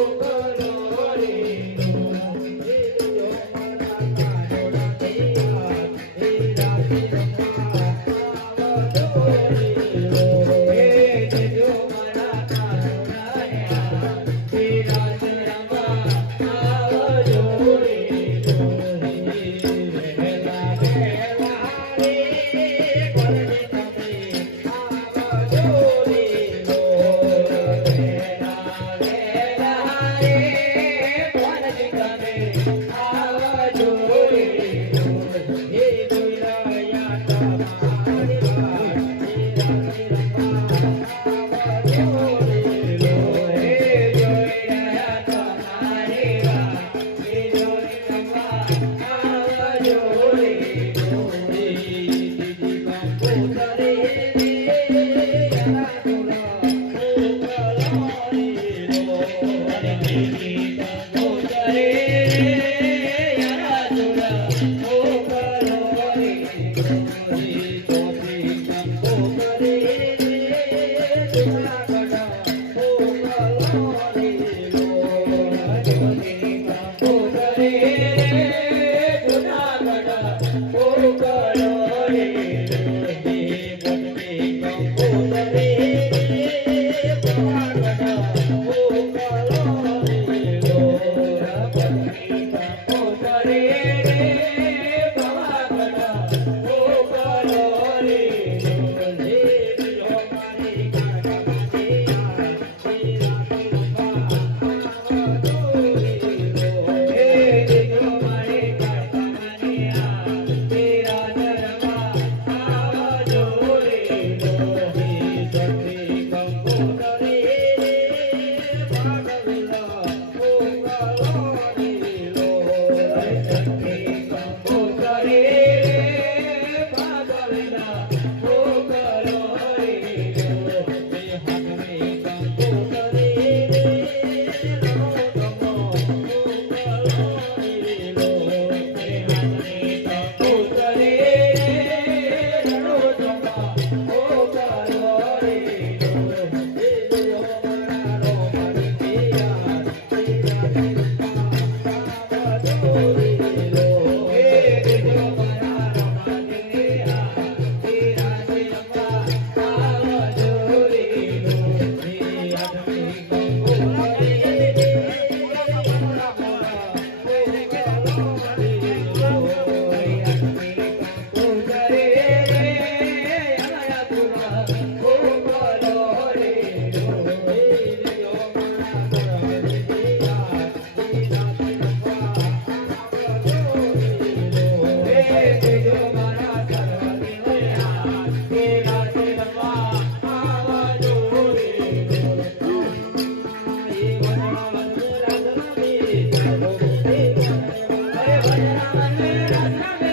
Thank you. Thank you. I'm not